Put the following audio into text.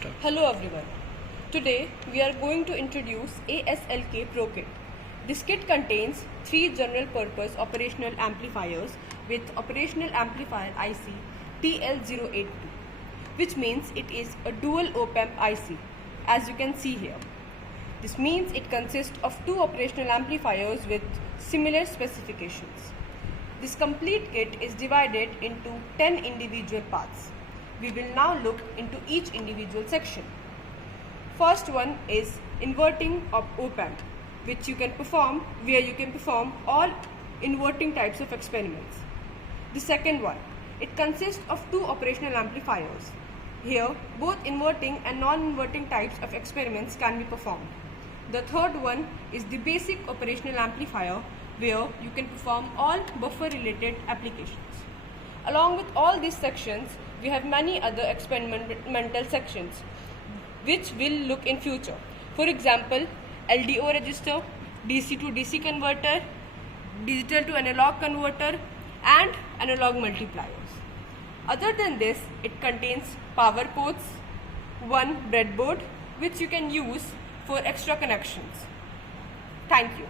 Start. Hello everyone. Today we are going to introduce ASLK Pro Kit. This kit contains 3 general purpose operational amplifiers with operational amplifier IC TL082, which means it is a dual op-amp IC, as you can see here. This means it consists of 2 operational amplifiers with similar specifications. This complete kit is divided into 10 individual parts. We will now look into each individual section. First one is inverting of op-amp, where you can perform all inverting types of experiments. The second one, it consists of 2 operational amplifiers. Here, both inverting and non-inverting types of experiments can be performed. The third one is the basic operational amplifier, where you can perform all buffer-related applications. Along with all these sections, we have many other experimental sections which will look in future. For example, LDO register, DC to DC converter, digital to analog converter, and analog multipliers. Other than this, it contains power ports, one breadboard which you can use for extra connections. Thank you.